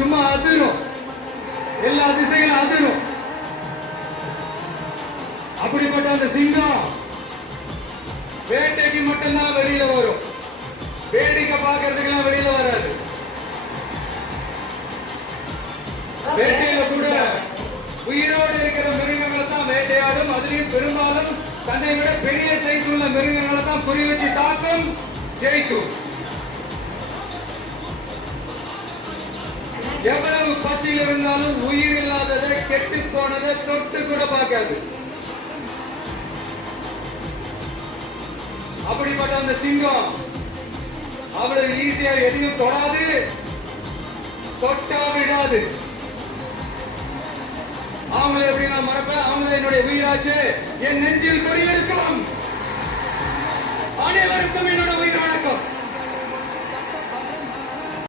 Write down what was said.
சும்மா அதிரும், எல்லா திசைகளும் அதிரும். அப்படிப்பட்ட அந்த சிங்கம் வேட்டைக்கு மட்டும்தான் வெளியில வரும், வேடிக்கை பார்க்கறதுக்கெல்லாம் வெளியில வராது. வேட்டையில கூட உயிரோடு இருக்கிற மிருகங்களை தான் வேட்டையாடும். அதுலயும் பெரும்பாலும் தன்னை விட பெரிய சைஸ் உள்ள மிருகங்களை தான் குறி வச்சு தாக்கும், ஜெயிக்கும். எவ்வளவு பசியில் இருந்தாலும் உயிர் இல்லாததை, கெட்டு போனதை தொட்டு கூட பார்க்காது. அப்படிப்பட்ட அந்த சிங்கம் அவ்வளவு ஈஸியா எதையும் தொடாது, தொட்டா விடாது. அவங்களை எப்படி நான் மறப்பேன்? அவங்கள என்னுடைய உயிராச்சு, என் நெஞ்சில் குறியிருக்கும். அனைவருக்கும் என்னோட உயிர் வணக்கம்.